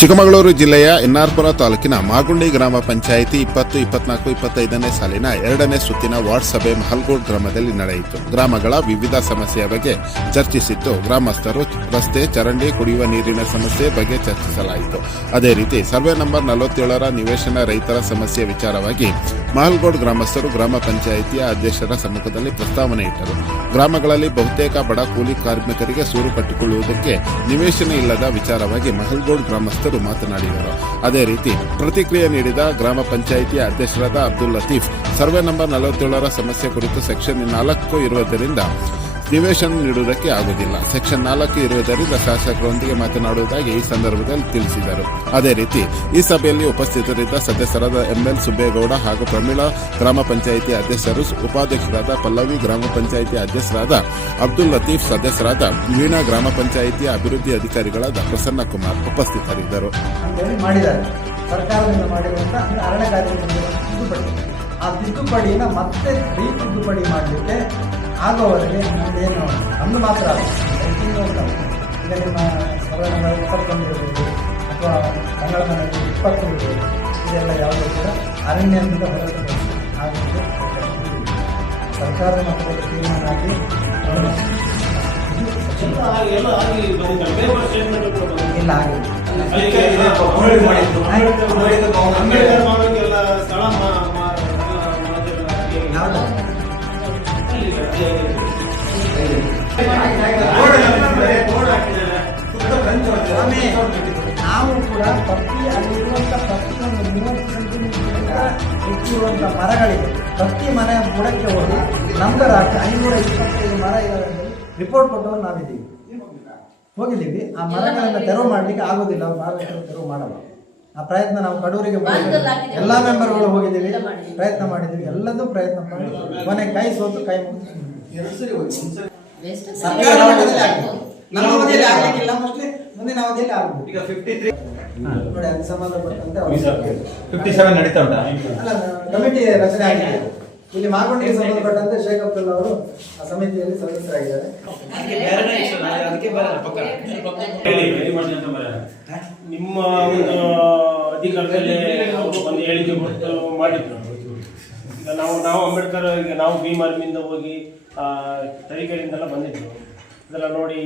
ಚಿಕ್ಕಮಗಳೂರು ಜಿಲ್ಲೆಯ ಎನ್ನಾರ್ಪುರ ತಾಲೂಕಿನ ಮಾಗುಂಡಿ ಗ್ರಾಮ ಪಂಚಾಯಿತಿ ಇಪ್ಪತ್ತು, ಇಪ್ಪತ್ನಾಲ್ಕು, ಇಪ್ಪತ್ತೈದನೇ ಸಾಲಿನ ಎರಡನೇ ಸುತ್ತಿನ ವಾರ್ಡ್ ಸಭೆ ಮಹಲ್ಗೋಡ್ ಗ್ರಾಮದಲ್ಲಿ ನಡೆಯಿತು. ಗ್ರಾಮಗಳ ವಿವಿಧ ಸಮಸ್ಯೆಯ ಬಗ್ಗೆ ಚರ್ಚಿಸಿತ್ತು. ಗ್ರಾಮಸ್ಥರು ರಸ್ತೆ, ಚರಂಡಿ, ಕುಡಿಯುವ ನೀರಿನ ಸಮಸ್ಯೆ ಬಗ್ಗೆ ಚರ್ಚಿಸಲಾಯಿತು. ಅದೇ ರೀತಿ ಸರ್ವೆ ನಂಬರ್ ನಲವತ್ತೇಳರ ನಿವೇಶನ ರೈತರ ಸಮಸ್ಯೆ ವಿಚಾರವಾಗಿ ಮಹಲ್ಗೋಡ್ ಗ್ರಾಮಸ್ಥರು ಗ್ರಾಮ ಪಂಚಾಯಿತಿಯ ಅಧ್ಯಕ್ಷರ ಸಮ್ಮುಖದಲ್ಲಿ ಪ್ರಸ್ತಾವನೆ ಇಟ್ಟರು. ಗ್ರಾಮಗಳಲ್ಲಿ ಬಹುತೇಕ ಬಡ ಕೂಲಿ ಕಾರ್ಮಿಕರಿಗೆ ಸೂರು ಕಟ್ಟಿಕೊಳ್ಳುವುದಕ್ಕೆ ನಿವೇಶನ ಇಲ್ಲದ ವಿಚಾರವಾಗಿ ಮಹಲ್ಗೋಡ್ ಗ್ರಾಮಸ್ಥರು ಮಾತನಾಡಿದರು. ಅದೇ ರೀತಿ ಪ್ರತಿಕ್ರಿಯೆ ನೀಡಿದ ಗ್ರಾಮ ಪಂಚಾಯಿತಿಯ ಅಧ್ಯಕ್ಷರಾದ ಅಬ್ದುಲ್ ಲತೀಫ್ ಸರ್ವೆ ನಂಬರ್ ನಲವತ್ತೇಳರ ಸಮಸ್ಯೆ ಕುರಿತು ಸೆಕ್ಷನ್ ನಾಲ್ಕು ಇರುವುದರಿಂದ ನಿವೇಶನ ನೀಡುವುದಕ್ಕೆ ಆಗುವುದಿಲ್ಲ. ಸೆಕ್ಷನ್ ನಾಲ್ಕು ಇರುವುದರಿಂದ ಶಾಸಕರೊಂದಿಗೆ ಮಾತನಾಡುವುದಾಗಿ ಈ ಸಂದರ್ಭದಲ್ಲಿ ತಿಳಿಸಿದರು. ಅದೇ ರೀತಿ, ಈ ಸಭೆಯಲ್ಲಿ ಉಪಸ್ಥಿತರಿದ್ದ ಸದಸ್ಯರಾದ ಎಂಎಲ್ ಸುಬ್ಬೇಗೌಡ ಹಾಗೂ ಪ್ರಮೀಳಾ ಗ್ರಾಮ ಪಂಚಾಯಿತಿ ಅಧ್ಯಕ್ಷರು, ಉಪಾಧ್ಯಕ್ಷರಾದ ಪಲ್ಲವಿ ಗ್ರಾಮ ಪಂಚಾಯಿತಿ ಅಧ್ಯಕ್ಷರಾದ ಅಬ್ದುಲ್ ಲತೀಫ್, ಸದಸ್ಯರಾದ ವೀಣಾ ಗ್ರಾಮ ಪಂಚಾಯಿತಿ ಅಭಿವೃದ್ಧಿ ಅಧಿಕಾರಿಗಳಾದ ಪ್ರಸನ್ನ ಕುಮಾರ್ ಉಪಸ್ಥಿತರಿದ್ದರು. ಸರ್ಕಾರದಿಂದ ಮಾಡಿರುವಂತಹ ಅರಣ್ಯ ತಿದ್ದುಪಡಿ ಆ ತಿದ್ದುಪಡಿನ ಮತ್ತೆ ರೀ ತಿದ್ದುಪಡಿ ಮಾಡಲಿಕ್ಕೆ ಆಗುವವರೆಗೆ ನಮ್ಮದೇನು ನಮ್ಮದು ಮಾತ್ರ ಇನ್ನೂ. ಈಗ ನಿಮ್ಮ ಸರ್ವೆ ನಂಬರ್ ಇಪ್ಪತ್ತೊಂದು ಇರ್ಬೋದು ಅಥವಾ ಕನ್ನಡ ಮನೆಯಲ್ಲಿ ಇಪ್ಪತ್ತು ಇರ್ಬೋದು ಇದೆಲ್ಲ ಯಾವುದೇ ಕೂಡ ಅರಣ್ಯದಿಂದ ಹೊರತುಪಡಿಸಿ ಆಗುತ್ತೆ ಸರ್ಕಾರದ ಮಟ್ಟದಲ್ಲಿ ತೀರ್ಮಾನ ಆಗಿ ಅದನ್ನು ಎಲ್ಲ ನಾವು ಕೂಡ ಪ್ರತಿ ಅಲ್ಲಿರುವಂಥ ಪ್ರತಿಯೊಂದು ಮೂವತ್ತು ಸೆಂಟಿಮೀಟರ್ ಹೆಚ್ಚಿರುವಂಥ ಮರಗಳಿವೆ ಪ್ರತಿ ಮನೆ ಬುಡಕ್ಕೆ ಹೋಗಿ ಹಾಕಿ ಐನೂರ ಇಪ್ಪತ್ತೈದು ಮರ ಇರೋದ್ರಲ್ಲಿ ರಿಪೋರ್ಟ್ ಕೊಟ್ಟವರು ನಾವಿದ್ದೀವಿ ಹೋಗಿದ್ದೀವಿ. ಆ ಮರಗಳನ್ನು ತೆರವು ಮಾಡಲಿಕ್ಕೆ ಆಗೋದಿಲ್ಲ ಅವ್ರು ತೆರವು ಮಾಡಲ್ಲ ಆ ಪ್ರಯತ್ನ ನಾವು ಕಡೂರಿಗೆ. ಎಲ್ಲ ಮೆಂಬರ್ಗಳು ಹೋಗಿದ್ದೀವಿ ಪ್ರಯತ್ನ ಮಾಡಿದ್ದೀವಿ. ಎಲ್ಲದೂ ಪ್ರಯತ್ನ ಮಾಡಿ. ಕೊನೆ ಕೈ ಸೋತು ಕೈ ಮುಗಿದು ನಮ್ಮ ಅವಧಿಯಲ್ಲಿ ಆಗ್ಲಿಕ್ಕಿಲ್ಲ ಮೋಸ್ಟ್ಲಿ ಮುಂದಿನ ಅವಧಿಯಲ್ಲಿ ಆಗ್ಬೋದು ಈಗ ಫಿಫ್ಟಿ ತ್ರೀ ನೋಡಿ ಅದಕ್ಕೆ ಸಂಬಂಧಪಟ್ಟಂತೆ ಅವರು- ಫಿಫ್ಟಿ ಸೆವೆನ್ ನಡೀತಾ ಉಂಟಾ? ಅಲ್ಲ ಕಮಿಟಿ ರಚನೆ ಆಗಿದೆ. ಇಲ್ಲಿ ಮಾಗುಂಡಿಗೆ ಸಂಬಂಧಪಟ್ಟಂತೆ ಶೇಖ್ ಅಬ್ದುಲ್ ಅವರು ಆ ಸಮಿತಿಯಲ್ಲಿ ಸದಸ್ಯರಾಗಿದ್ದಾರೆ. ಹೇಳಿ, ನಿಮ್ಮ ಒಂದು ಅಧಿಕಾರದಲ್ಲಿ ಅವರು ಒಂದು ಹೇಳಿಕೆ ಕೊಟ್ಟು ಮಾಡಿದ್ರು. ಈಗ ನಾವು ನಾವು ಅಂಬೇಡ್ಕರ್ ಈಗ ನಾವು ಭೀಮಾರ್ಮಿಂದ ಹೋಗಿ ಆ, ಬಂದಿದ್ದರು ಅದೆಲ್ಲ ನೋಡಿ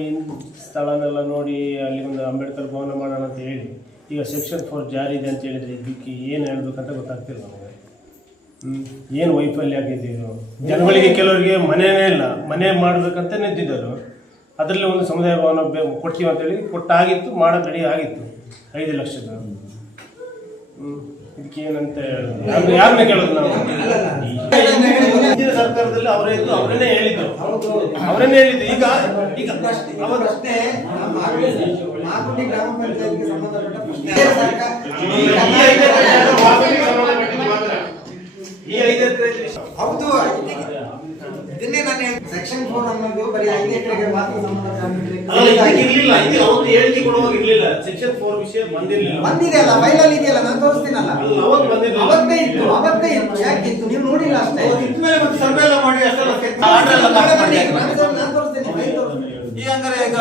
ಸ್ಥಳನೆಲ್ಲ ನೋಡಿ ಅಲ್ಲಿ ಒಂದು ಅಂಬೇಡ್ಕರ್ ಭವನ ಮಾಡೋಣ ಅಂತ ಹೇಳಿ. ಈಗ ಸೆಕ್ಷನ್ ಫೋರ್ ಜಾರಿ ಇದೆ ಅಂತ ಹೇಳಿದ್ರೆ ಇದಕ್ಕೆ ಏನು ಹೇಳಬೇಕಂತ ಗೊತ್ತಾಗ್ತಿಲ್ಲ ನಮಗೆ. ಹ್ಞೂ ಏನು ವೈಫಲ್ಯ ಆಗಿದೆ ಇದು ಜನಗಳಿಗೆ ಕೆಲವರಿಗೆ ಮನೆಯೇ ಇಲ್ಲ. ಮನೆ ಮಾಡಬೇಕಂತ ನಿಂತಿದ್ದರು ಅದರಲ್ಲಿ ಒಂದು ಸಮುದಾಯ ಭವನ ಬೆ- ಕೊಡ್ತೀವಿ ಅಂತೇಳಿ ಕೊಟ್ಟಾಗಿತ್ತು ಮಾಡೋದು ರೆಡಿ ಆಗಿತ್ತು. ಐದು ಲಕ್ಷದ. ಹ್ಮ್. ಇದಕ್ಕೆ ಹೇಳೋದು ಯಾರ್ನ- ಯಾರನ್ನ ಕೇಳೋದು ನಾವು ಹಿಂದಿನ ಸರ್ಕಾರದಲ್ಲಿ ಅವರೇ ಇದ್ದು ಅವರನ್ನೇ ಹೇಳಿದ್ದು ಅವರನ್ನೇ ಹೇಳಿದ್ದು ಈಗ ಈಗ ಅವರ ಪ್ರಶ್ನೆ ಮಾಗುಂಡಿ ಗ್ರಾಮ ಪ್ರಶ್ನೆ ಈ ಐದು ಎಕರೆ ವಾಸನೆಗೆ ಮಾತ್ರ. ಈ ಐದು ಎಕರೆ ಹೌದು ಇದನ್ನೇ ನಾನು ಸೆಕ್ಷನ್ ಫೋರ್ ಅನ್ನೋದು ಬರೀ ಐದು ಎಕರೆಗೆ ಮಾತ್ರ ಅಲ್ಲ ಇದಕ್ಕೆ ಇರ್ಲಿಲ್ಲ. ಇದು ಅವತ್ತು ಹೇಳಿಕೆ ಕೊಡುವಾಗ ಇರ್ಲಿಲ್ಲ. ಸೆಕ್ಷನ್ ಫೋರ್ ವಿಷಯ ಬಂದಿಲ್ಲ ಬಂದಿದೆ ಅಲ್ಲ ಫೈಲಲ್ಲಿ ಇದೆಯಲ್ಲ ನಾನು ತೋರಿಸ್ತೀನಲ್ಲ. ಅವತ್ತು ಬಂದಿರ್ಲಿಲ್ಲ. ಅವತ್ತೇ ಇತ್ತು ಅವತ್ತೇ ಇತ್ತು ಯಾಕೆ ಇತ್ತು? ನೀವು ನೋಡಿಲ್ಲ ಅಷ್ಟೇ. ಇದ್ಮೇಲೆ ಮತ್ತೆ ಸರ್ವೆ ಎಲ್ಲ ಮಾಡಿ ಅಷ್ಟೆಲ್ಲ ನಾನು ತೋರಿಸ್ತೀನಿ ಫೈಲ್ ತೋರಿಸ್ತೀನಿ. ಈ ಹಂಗಾರೆ ಈಗ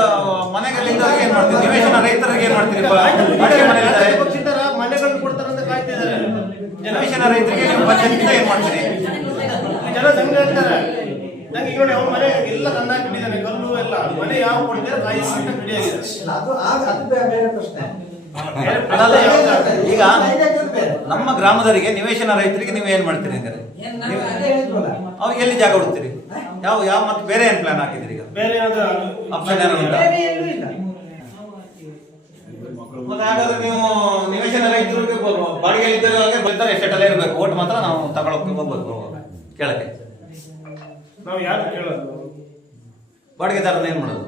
ಮನೆಗಳಿಂದ ಏನ್ ಮಾಡ್ತೀರಿ? ನಿವೇಶನ ರೈತರಿಗೆ ಏನ್ ಮಾಡ್ತೀರಿ? ಮನೆಗಳನ್ನು ಕೊಡ್ತಾರಂತ ಕಾಯ್ತಿದ್ದಾರೆ ನಿವೇಶನ ರೈತರಿಗೆ ನೀವು ಬಜೆಟ್ ಏನ್ ಮಾಡ್ತೀರಿ? ಜನ ಸಂಘ ಹೇಳ್ತಾರೆ. ನಂಗೆ ಈಗ ನೋಡಿ ಅವ್ರ ಮನೆ ಎಲ್ಲ ತಂದ ಹಾಕಿಟ್ಟಿದ್ದಾನೆ ಕಲ್ಲು ಎಲ್ಲ. ಮನೆ ಯಾವ ಕೊಡ್ತಾರೆ ತಾಯಿ ಇಲ್ಲ, ಅದು ಆಗ ಅದು ಬೇ- ಬೇರೆ ಪ್ರಶ್ನೆ. ಅಲ್ಲ, ಈಗ. ನಮ್ಮ ಗ್ರಾಮದವರಿಗೆ ನಿವೇಶನ ರೈತರಿಗೆ ನೀವು ಏನ್ ಮಾಡ್ತೀರಿ ಅಂದ್ರೆ ಏನ್ ನಾನು ಅದೇ ಹೇಳಿದ್ವಲ್ಲ. ಅವ್ರಿಗೆ ಎಲ್ಲಿ ಜಾಗ ಹುಡ್ತೀರಿ ಯಾವ ಯಾವ ಮತ್ತೆ ಬೇರೆ ಏನ್ ಪ್ಲಾನ್ ಹಾಕಿದ್ರಿ ಈಗ? ಬೇರೆ. ಮತ್ತೆ ಹಾಗಾದ್ರೆ ನೀವು ನಿವೇಶನ ರೈತರಿಗೆ ಬಾಡಿಗೆ ಇದ್ದಾಗ ಬರ್ತಾರೆ ಎಷ್ಟೆಲ್ಲ ಇರಬೇಕು. ಓಟ್ ಮಾತ್ರ ನಾವು ತಗೊಳಕ್ಕೆ ಹೋಗ್ಬೇಕು ಕೇಳಕ್ಕೆ. ನಾವು ಯಾರು ಕೇಳೋದು? ಬಾಡಿಗೆದಾರನ ಏನ್ ಮಾಡೋದು?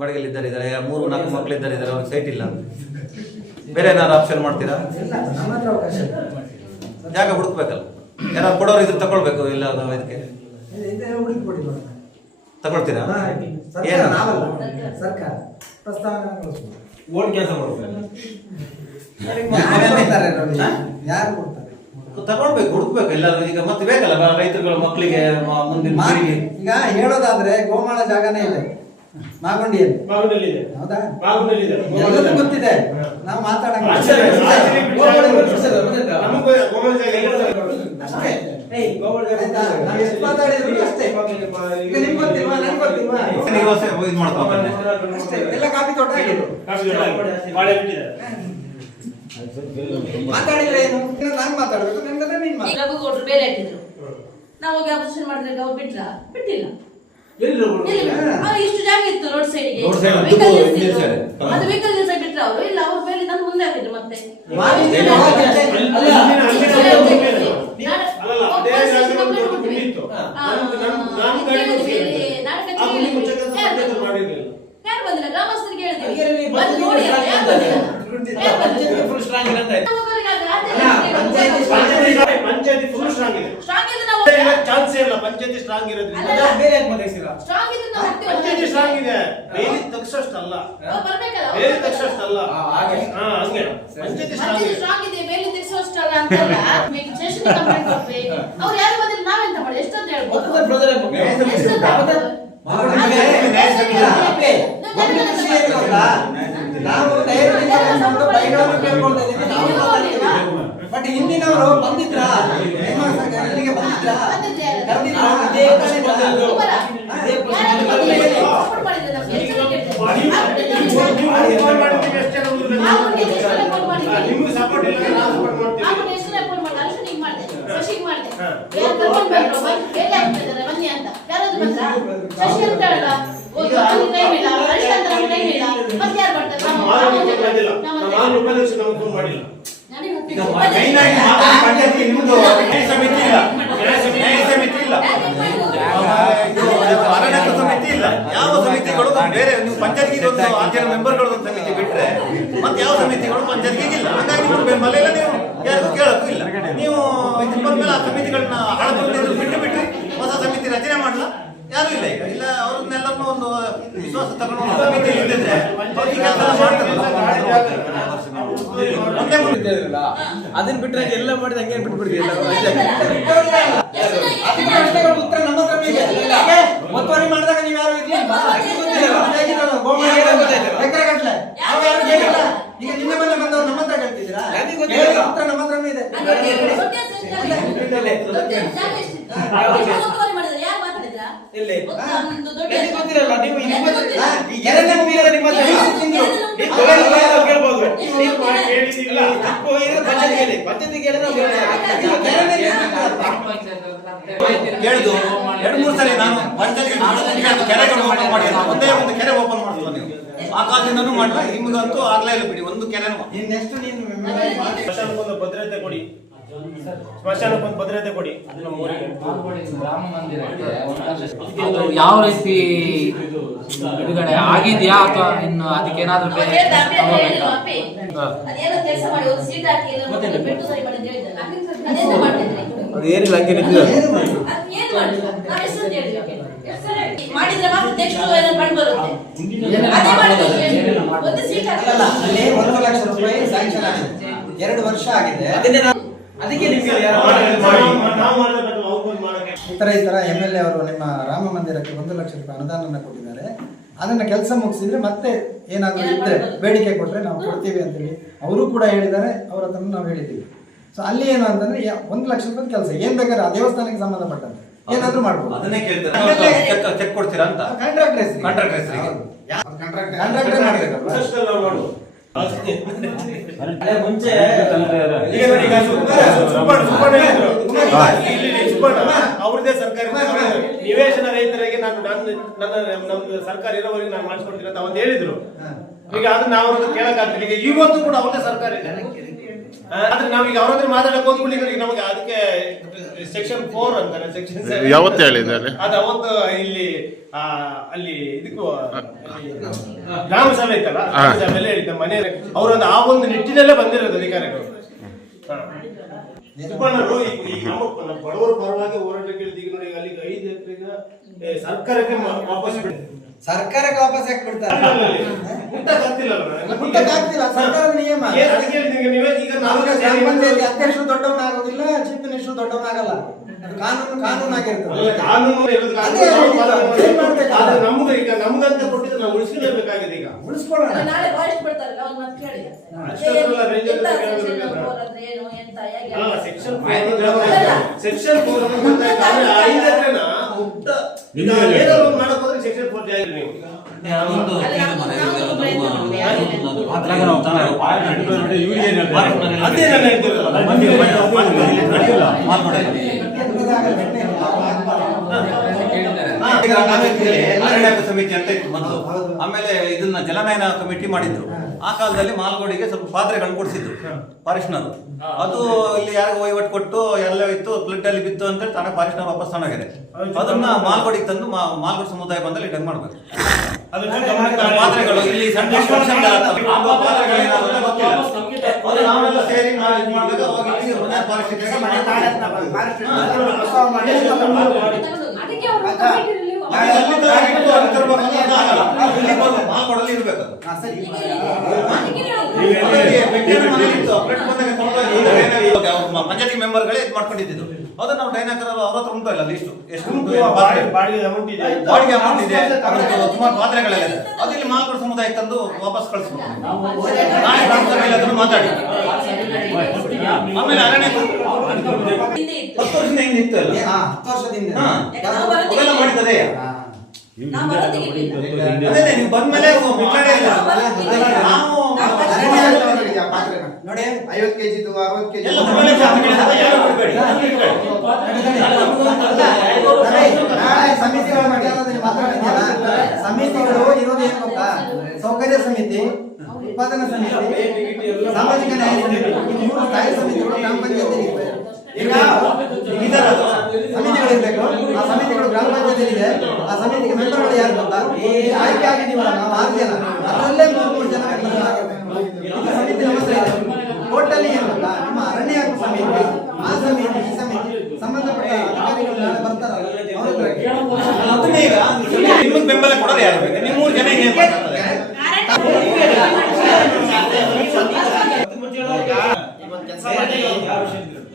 ಬಾಡಿಗೆಲಿ ಇದ್ದಾರೆ ಇದ್ದಾರೆ. ಮೂರು ನಾಲ್ಕು ಮಕ್ಳು ಇದ್ದಾರೆ ಇದ್ದಾರೆ. ಅವ್ರಿಗೆ ಸೈಟ್ ಇಲ್ಲ. ಬೇರೆ ಏನಾದ್ರು ಆಪ್ಷನ್ ಮಾಡ್ತೀರಾ. ಜಾಗ ಹುಡುಕ್ಬೇಕಲ್ಲ. ಯಾರು ಕೊಡೋರು ಇದ್ರೆ ತಗೊಳ್ಬೇಕು ಇಲ್ಲ ನಾವು ಇದಕ್ಕೆ. ತಗೊಳ್ತೀರಾ? ಏನು? ಸರ್ಕಾರ. ಓಟ್ ಕೆಲಸ ಮಾಡ್ಬೇಕು ಯಾರು ಕೊಡ್ತಾರೆ? ತಗೊಳ್ಬೇಕು ಹುಡುಕ್ಬೇಕು ಎಲ್ಲರೂ ಈಗ ಮತ್ತೆ ಬೇಕಲ್ಲ ರೈತರುಗಳ ಮಕ್ಕಳಿಗೆ ಮುಂದಿನ ಮಾರಿಗೆ ಪೀಳಿಗೆ. ಈಗ ಹೇಳೋದಾದ್ರೆ ಗೋಮಾಳ ಜಾಗನೇ ಇದೆ. ಮಾಗುಂಡಿಯಲ್ಲಿ. ಬಾಗುಂಡಲ್ಲಿದೆ ಹೌದಾ? ಎಲ್ಲರಿಗೂ ಗೊತ್ತಿದೆ. ನಾವು ಅಷ್ಟೇ. ಇದು ಎಲ್ಲ ಕಾಫಿ ತೋಟ, ಬಾಳೆ ಬಿಟ್ಟಿದ್ದಾರೆ ಮಾತಾಡಿದ್ರೆ ಏನು? ನಾನು ಮಾತಾಡ್ಬೇಕು ನನ್ಗಂದ್ರೆ ನೀನ್ ಮಾತಾಡ ರಘು ಗೌಡ್ರು ಬೇರೆ ನಾವು ಹೋಗಿ ಅಪೋಸಿಷನ್ ಮಾಡಿದ್ರೆ ಅವ್ರು ಬಿಟ್ರ? ಬಿಟ್ಟಿಲ್ಲ. ಅವ್ರು ಇಷ್ಟು ಜಾಗ ಇತ್ತು ರೋಡ್ ಸೈಡ್ಗೆ ಅದು ವೆಹಿಕಲ್ ನಿಲ್ಸ ಬಿಟ್ರು ಅವರು? ಇಲ್ಲ ಅವ್ರು ಬೇರೆ ನನ್ನ ಮುಂದೆ ಹಾಕಿದ್ರು ಮತ್ತೆ. ಯಾರು ಬಂದಿಲ್ಲ? ಮಾಡಿರ್ಲಿಲ್ಲ. ಯಾರು ಬಂದಿಲ್ಲ? ಗ್ರಾಮಸ್ಥರಿಗೆ ಹೇಳಿದ್ರು ಬಂದು ನೋಡಿ ಯಾರು ಬಂದಿಲ್ಲ? ಸ್ಟ್ರಾಂಗ್ ಅಲ್ಲ, ರಾತ್ರಿ ಪಂಚಾಯ್ತಿ ಫುಲ್ ಸ್ಟ್ರಾಂಗ್ ಇದೆ ನಾವು ಇಲ್ಲ ಪಂಚಾಯತಿ ಸ್ಟ್ರಾಂಗ್ ಇರೋದ್ರಿಂದ. ಅಲ್ಲ. ಬೇರೆ ಯಾಕೆ ಇದ್ರೆ ಪಂಚಾಯತಿ ಸ್ಟ್ರಾಂಗ್ ಇದೆ. ಬೇರೆ ತಕ್ಷಷ್ಟ ಅಲ್ಲ ಬೇರೆ. ತಕ್ಷಷ್ಟಲ್ಲ. ಆ, ಹಾಗೆ. ಹಂಗೆ. ಪಂಚಾಯತಿ ಸ್ಟ್ರಾಂಗ್ ಇದೆ. ಸ್ಟ್ರಾಂಗ್ ಇದೆ ಅಲ್ಲ ಅಂತಲ್ಲ. ಕಂಪ್ಲೇಂಟ್ ಕೊಡ್ಬೇಕು ಅವ್ರು ಯಾರು ಬಂದಿಲ್ಲ ನಾವೆಂತ ಮಾಡಿ ಎಷ್ಟಂತ ಹೇಳ್ಬೋದು? ಬಟ್ ಹಿಂದಿನವರು ಬಂದಿದ್ರಾ ನಿಮ್ಮ ಇಲ್ಲಿಗೆ ಬಂದಿದ್ರಾ ನಮ್ಗೆ ಸಪೋರ್ಟ್ ಇಲ್ಲ ನಾವು ಸಪೋರ್ಟ್ ಮಾಡ್ತೀವಿ phone ಮಾಡಿದೆ? ಶಶಿಗೆ ಮಾಡಿದೆ. ಕರ್ಕೊಂಡು ಬಂದ್ರು? ಬಂದು ಬೇರೆ ಬನ್ನಿ ಅಂತ. ಶಶಿ ಹರೀಶ್ ಅಂತ ಇಲ್ಲ ಯಾವ ಸಮಿತಿಗಳು ಬೇರೆ ನೀವು ಪಂಚಾಯತ್ಗೆ ಒಂದು ಆರು ಮೆಂಬರ್ಗಳು ಒಂದು ಸಮಿತಿ ಮತ್ತೆ ಯಾವ ಸಮಿತಿಗಳು ಪಂಚಾಯತ್ಗೆ ಹಾಗಾಗಿ ನಿಮ್ಮ ಬೆಂಬಲ ಇಲ್ಲ. ನೀವು ಯಾರಿಗೂ ಕೇಳಕ್ಕೂ ಇಲ್ಲ. ನೀವು ಇದು ಬಂದ್ಮೇಲೆ ಆ ಸಮಿತಿಗಳನ್ನ ಹಳಬಂದಿದ್ದು ಬಿಟ್ಟು ಹೊಸ ಸಮಿತಿ ರಚನೆ ಮಾಡಲ್ಲ. ಯಾರು ಇಲ್ಲ ಈಗ ಇಲ್ಲ ಅವ್ರನ್ನೆಲ್ಲರನ್ನೂ ಒಂದು ವಿಶ್ವಾಸ ತಗೊಂಡು ಒಂದು ಸಮಿತಿ ಇದ್ದಿದ್ರೆ ಅವ್ರು ಈ ಕೆಲಸ ಮಾಡ್ತಾರೆ ಒಂದೇ ಮುಂದೆ ಅದನ್ನ ಬಿಟ್ರೆ ಎಲ್ಲ ಮಾಡಿದ ಹಂಗೆ. ಯಾಕೆ? ಒತ್ತುವರಿ ಮಾಡಿದಾಗ ನೀವು ಯಾರು ಯಾರು. ಈಗ ನಿನ್ನೆ ಮೊನ್ನೆ ಬಂದವ್ರು ನಮ್ಮ ಹತ್ರ ಕೇಳ್ತಿದ್ದೀರಾ? ನಮ್ಮ ಹತ್ರನೇ ಇದೆ. ಎಲ್ಲಿ? ಗೊತ್ತಿರಲ್ಲ ನೀವು ನಿಮ್ಮ? ಎರಡನೇ ತಿಂದ್ರು. ನೀವು ಕೇಳ್ಬೋದು ಪಂಚಾಯತ್ಗೆ ಪಂಚಾಯತ್ಗೆ ಹೇಳಿದ್ರೆ ಎರಡು ಮೂರು ಸಲ ನಾನು ಪಂಚಾಯತ್ಗೆ ಕೆರೆ ಓಪನ್ ಮಾಡಿ ಒಂದೇ ಒಂದು ಕೆರೆ ಓಪನ್ ಮಾಡ್ತೀವಿ ನೀವು. ಆ ಕಾಲದಿಂದನೂ ಮಾಡಲ್ಲ ನಿಮ್ಗಂತೂ ಆಗ್ಲೇ ಇಲ್ಲ ಬಿಡಿ. ಒಂದು ಕೆರೆನೂ. ನೆಕ್ಸ್ಟ್ ನೀನು ಭದ್ರತೆ ಕೊಡಿ. ಸ್ಮಶಾನಕ್ಕೊಂದು ಭದ್ರತೆ ಕೊಡಿ. ರಾಮ ಮಂದಿರ ಅದು ಯಾವ ರೀತಿ ಬಿಡುಗಡೆ ಆಗಿದ್ಯಾ ಅಥವಾ ಇನ್ನು ಅದಕ್ಕೇನಾದ್ರೂ ಬೇರೆ ಅದೇನಿಲ್ಲ ಒಂದು ಹಂಗೆ ನಿಂತಿದೆ. ಮಾಡಿದ್ರು? ಮಾತ್ರ ನೆಕ್ಸ್ಟ್ ಏನೋ ಬಂದ್ ಬರುತ್ತೆ. ಅದೇ ಮಾಡಿದ್ರೆ ಒಂದು ಸೀಟ್ ಅಲ್ಲಲ್ಲ, ಹಾಕಲ್ಲ ಅಲ್ಲಿ ಒಂದು ಲಕ್ಷ ರೂಪಾಯಿ ಸ್ಯಾಂಕ್ಷನ್ ಆಗಿದೆ ಎರಡು ವರ್ಷ ಆಗಿದೆ. ಅದನ್ನೇ ಅದಕ್ಕೆ ನಿಮಗೆ ಈ ತರ ಈ ತರ ಎಂ ಎಲ್ ಎ ಅವರು ನಿಮ್ಮ ರಾಮ ಮಂದಿರಕ್ಕೆ ಒಂದು ಲಕ್ಷ ರೂಪಾಯಿ ಅನುದಾನವನ್ನು ಕೊಟ್ಟಿದ್ದಾರೆ. ಅದನ್ನ ಕೆಲಸ ಮುಗಿಸಿದ್ರೆ ಮತ್ತೆ ಏನಾದರೂ ಇದ್ರೆ ಬೇಡಿಕೆ ಕೊಟ್ರೆ ನಾವು ಕೊಡ್ತೀವಿ ಅಂತೇಳಿ ಅವರು ಕೂಡ ಹೇಳಿದ್ದಾರೆ ಅವ್ರ ಹತ್ರ ನಾವು ಹೇಳಿದ್ದೀವಿ. ಸೊ ಅಲ್ಲಿ ಏನು ಅಂತಂದ್ರೆ ಒಂದು ಲಕ್ಷ ರೂಪಾಯಿ ಕೆಲಸ. ಏನ್ ಬೇಕಾದ್ರೆ ಆ ದೇವಸ್ಥಾನಕ್ಕೆ ಸಂಬಂಧಪಟ್ಟಂತೆ. ಏನಾದ್ರೂ ಮಾಡ್ಬೋದು. ಅದನ್ನೇ ಕೇಳ್ತಾರೆ. ಚೆಕ್ ಚೆಕ್ ಕೊಡ್ತೀರಾ ಅಂತ? ಕಾಂಟ್ರಾಕ್ಟ್ ಹೆಸರು Contract ಹೆಸ್ರಿಗೆ. ಕಾಂಟ್ರಾಕ್ಟರ್ ಮಾಡ್ಬೇಕಲ್ಲ ಅವ್ರದೇ ಸರ್ಕಾರ. ನಿವೇಶನ ರೈತರಿಗೆ ನಾನು ನನ್ನ ನನ್ನ ನಮ್ದು ಸರ್ಕಾರ ಇರೋವರೆಗೆ ನಾನು ಮಾಡಿಸ್ಕೊಡ್ತೀನಿ ಅಂತ ಅವ್ರು ಹೇಳಿದ್ರು. ಈಗ ಅದನ್ನ ನಾವು ಕೇಳಕ್ಕಾಗ್ತಿಲ್ಲ. ಈಗ ಇವತ್ತು ಕೂಡ ಅವ್ರದೇ ಸರ್ಕಾರ ಇದೆ. ಆದ್ರೆ ನಾವೀಗ ಅವ್ರ ಹತ್ರ ಮಾತಾಡಕ್ ಹೋಗ್ಬಿಟ್ಟು ನಮಗೆ ಅದಕ್ಕೆ ಸೆಕ್ಷನ್ ಫೋರ್ ಅಂತಾರೆ ಸೆಕ್ಷನ್ ಯಾವತ್ತು ಹೇಳಿದ್ದಾರೆ? ಅದು ಅವತ್ತು ಇಲ್ಲಿ ಆ, ಅಲ್ಲಿ ಇದಕ್ಕೂ ಗ್ರಾಮ ಸಭೆ ಇತ್ತಲ್ಲ ಗ್ರಾಮ ಸಭೆಯಲ್ಲಿ ಹೇಳಿದ್ದ ಮನೆ ಅವರೊಂದು ಆ ಒಂದು ನಿಟ್ಟಿನಲ್ಲೇ ಬಂದಿರೋದು ಅಧಿಕಾರಿಗಳು. ಬಡವರು ಸುಬ್ಬಣ್ಣರು ಈ ಈ ನಮ್ಮ ನಮ್ಮ ಬಡವರ ಪರವಾಗಿ ಹೋರಾಟ ಕೇಳಿದ ಈಗ ನೋಡಿ ಅಲ್ಲಿಗೆ ಐದು ಎಕರೆಗೆ ಸರ್ಕಾರಕ್ಕೆ ವಾಪಸ್ ಸರ್ಕಾರಕ್ಕೆ ವಾಪಸ್ ಯಾಕೆ ಬಿಡ್ತಾರೆ. ಮುಟ್ಟಕ್ಕಾಗ್ತಿಲ್ಲ, ಸರ್ಕಾರದ ನಿಯಮ. ಈಗ ನಾವು ನಮಗೆ ಗ್ರಾಮ ಪಂಚಾಯತಿ ಅಧ್ಯಕ್ಷರು ದೊಡ್ಡವನಾಗೋದಿಲ್ಲ ಚೀಫ್ ಮಿನಿಸ್ಟರ್ ದೊಡ್ಡವನಾಗಲ್ಲ. ಕಾನೂನು ಕಾನೂನು ಆಗಿರ್ತದೆ. ಕಾನೂನು ನಮ್ಗೆ ಈಗ ನಮ್ಗಂತ ಕೊಟ್ಟಿದ್ರೆ ನಾವು ಉಳಿಸ್ಕೊಳ್ಳೇಬೇಕಾಗಿದೆ ಈಗ. ಉಳಿಸ್ಕೊಳ್ಳೋಣ. ನಾಳೆ ಬಿಡ್ತಾರಲ್ಲ ಕೇಳಿ. ಕೇಳಬೇಕು. four ಅಂದ್ರೆ ಏನು ಸಮಿತಿ ಅಂತ ಇತ್ತು ಮೊದಲು. ಆಮೇಲೆ ಇದನ್ನ ಜಲನಯನ ಕಮಿಟಿ ಮಾಡಿದ್ರು. ಆ ಕಾಲದಲ್ಲಿ ಮಾಲ್ಗೋಡಿಗೆ ಸ್ವಲ್ಪ ಪಾತ್ರೆಗಳು ಕೊಡಿಸಿದ್ರು ಫಾರೆಸ್ಟ್ನವರು ಅದು ಇಲ್ಲಿ ಯಾರಿಗೂ ವಹಿವಾಟು ಕೊಟ್ಟು ಎಲ್ಲ ಇತ್ತು ಫ್ಲಡ್ ಅಲ್ಲಿ ಬಿತ್ತು ಅಂತ ತಾನೆ ಫಾರೆಸ್ಟ್ನವ್ರು ವಾಪಸ್ ತಗೊಂಡೋಗಿದೆ ಅದನ್ನ ಮಾಲ್ಗೋಡಿಗೆ ತಂದು ಮಾಲ್ಗೋಡ್ ಸಮುದಾಯ ಬಂದಲ್ಲಿ ಡಂಗ್ ಮಾಡ್ಬೇಕು. ಪಾತ್ರೆಗಳು ಇಲ್ಲಿ ಸಣ್ಣ ನಾವೆಲ್ಲ ಸೇರಿ ನಾವು ಇದು ಮಾಡ್ಬೇಕು. ಅವಾಗ ಇಲ್ಲಿ ಮನೆ ಫಾರೆಸ್ಟ್ ಇದ್ದಾಗ ಇರ್ಬೇಕು ಪಂಚಾಯತಿ ಮೆಂಬರ್ಗಳೇ ಇದು ಮಾಡ್ಕೊಂಡಿದ್ದು ಅದು ನಾವು ಡೈನಾಕರ್ ಅವ್ರ ಹತ್ರ ಉಂಟು ಇಲ್ಲ ಲಿಸ್ಟ್ ಎಷ್ಟು ಉಂಟು ಬಾಡಿಗೆ ಬಾಡಿಗೆ ಅಮೌಂಟ್ ಇದೆ. ಬಾಡಿಗೆ ಅಮೌಂಟ್ ಇದೆ. ಅದ್ರದ್ದು ಸುಮಾರು ಪಾತ್ರೆಗಳೆಲ್ಲ ಇದೆ ಅದು ಇಲ್ಲಿ ಸಮುದಾಯ ತಂದು ವಾಪಸ್ ಕಳಿಸ್ಬೇಕು ನಾಳೆ ಗ್ರಾಮ ಸಭೆಯಲ್ಲಿ ಅದನ್ನು ಮಾತಾಡಿ. ಆಮೇಲೆ ಅರಣ್ಯ ಇತ್ತು ಹತ್ತು ವರ್ಷದಿಂದ ಹಿಂದೆ ಇತ್ತು ಹತ್ತು ವರ್ಷದಿಂದ. ಅವೆಲ್ಲ ಇಲ್ಲ. ಅದೇ ನೀವು ಬಂದ್ಮೇಲೆ ನಾವು ನೋಡಿ ಐವತ್ತು ಅರವತ್ತು ಕೆಜಿ ಯಾರು ಬಿಡ್ಬೇಡಿ. ನಾಳೆ ಸಮಿತಿಗಳು ಸಮಿತಿಗಳು ಇರೋದು ಏನ್ ಗೊತ್ತಾ ಸೌಕರ್ಯ ಸಮಿತಿ ಉತ್ಪಾದನಾ ಸಮಿತಿ ಸಾಮಾಜಿಕ ನ್ಯಾಯ ಸಮಿತಿ ಈ ಮೂರು ಸ್ಥಾಯಿ ಸಮಿತಿಗಳು ಗ್ರಾಮ ಪಂಚಾಯತಿ ಈಗ ಇದಲ್ಲ ಸಮಿತಿಗಳು ಇರ್ಬೇಕು. ಆ ಸಮಿತಿಗಳು ಗ್ರಾಮ ಪಂಚಾಯತಿ ಇದೆ. ಆ ಸಮಿತಿಗೆ ಮೆಂಬರ್ಗಳು ಯಾರು ಗೊತ್ತಾ? ಆಯ್ಕೆ ಆಗಿದ್ದೀವಲ್ಲ ನಾವು ಆರು ಜನ ಅದರಲ್ಲೇ ಮೂರು ಮೂರು ಜನ member ಆಗಿರ್ಬೇಕು. ಇದು ಸಮಿತಿ ನಮಸ್ತೆ ಇದೆ ಒಟ್ಟಲ್ಲಿ ಏನು ಗೊತ್ತಾ ನಿಮ್ಮ ಅರಣ್ಯ ಸಮಿತಿ, ಆ ಸಮಿತಿ, ಈ ಸಮಿತಿ ಸಂಬಂಧಪಟ್ಟ ಅಧಿಕಾರಿಗಳು ನಾಳೆ ಬರ್ತಾರಲ್ಲ ಅವ್ರ ಬೆಂಬಲ ಕೊಡೋದು ಯಾರು? ನಿಮ್ಮ ಮೂರು ಜನ ಏನ್ ಮಾಡ್ತಾರೆ